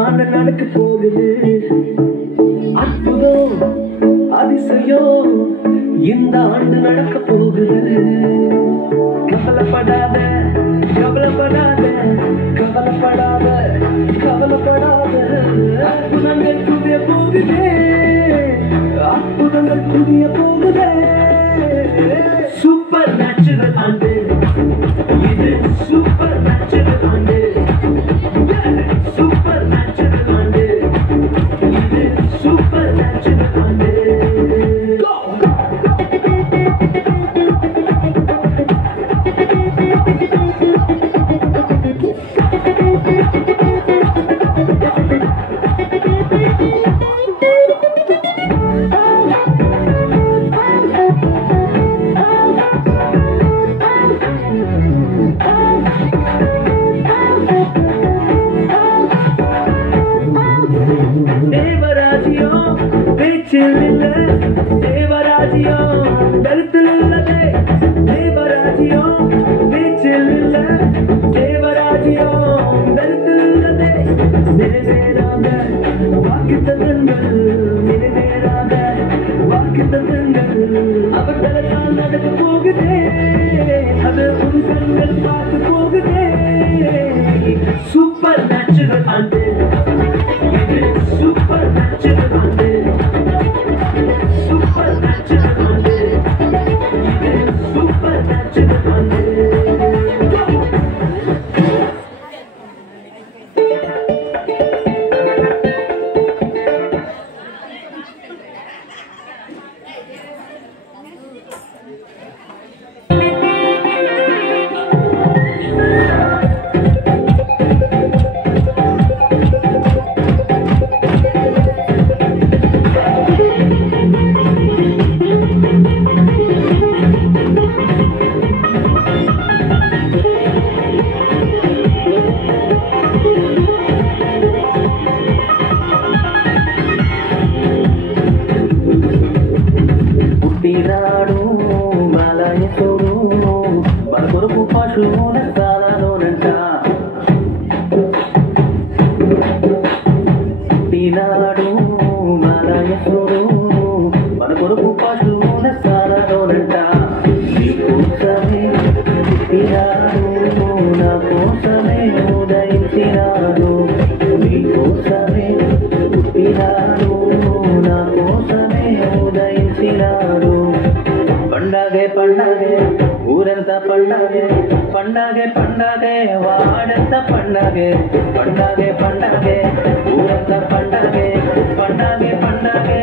ஆண்டு நடக்க போகுது. அற்புதம் அதிசயம் இந்த ஆண்டு நடக்க போகுது. கவலைப்படாத கவலைப்படாத கவலைப்படாத கவலைப்படாத. அற்புதங்கள் புதிய போகுதே, அற்புதங்கள் புதிய போகுதே. சூப்பர் நேச்சுரல் ஆண்டு இது, சூப்பர் நேச்சுரல் ஆண்டு, சூப்பர் நேச்சுரல் ஆண்டு இது, சூப்பர் நேச்சுரல் ஆண்டு. தேவராஜ்யம் பேச்சில் இல்ல, தேவராஜ்யம் கருத்தில் இல்லதே. தேவராஜ்யம் பேச்சில் இல்ல, தேவராஜ்யம் கருத்தில் இல்லதே. நிறைவேறாத வாக்குத்தத்தங்கள், நிறைவேறாத வாக்குத்தத்தங்கள் அவர்களெல்லாம் நடக்க போகுதே. அது புருஷங்கள் பார்த்து போகுதே. சூப்பர் நேச்சுரல் ஆண்டு இது, சூப்பர் நேச்சுரல் ஆண்டு, சூப்பர் நேச்சுரல் ஆண்டு இது, சூப்பர் நேச்சுரல் ஆண்டு. పండగే పండగే ఊరంతా పండగే, పండగే పండగే వాడంతా పండగే. పండగే పండగే ఊరంతా పండగే, పండగే పండగే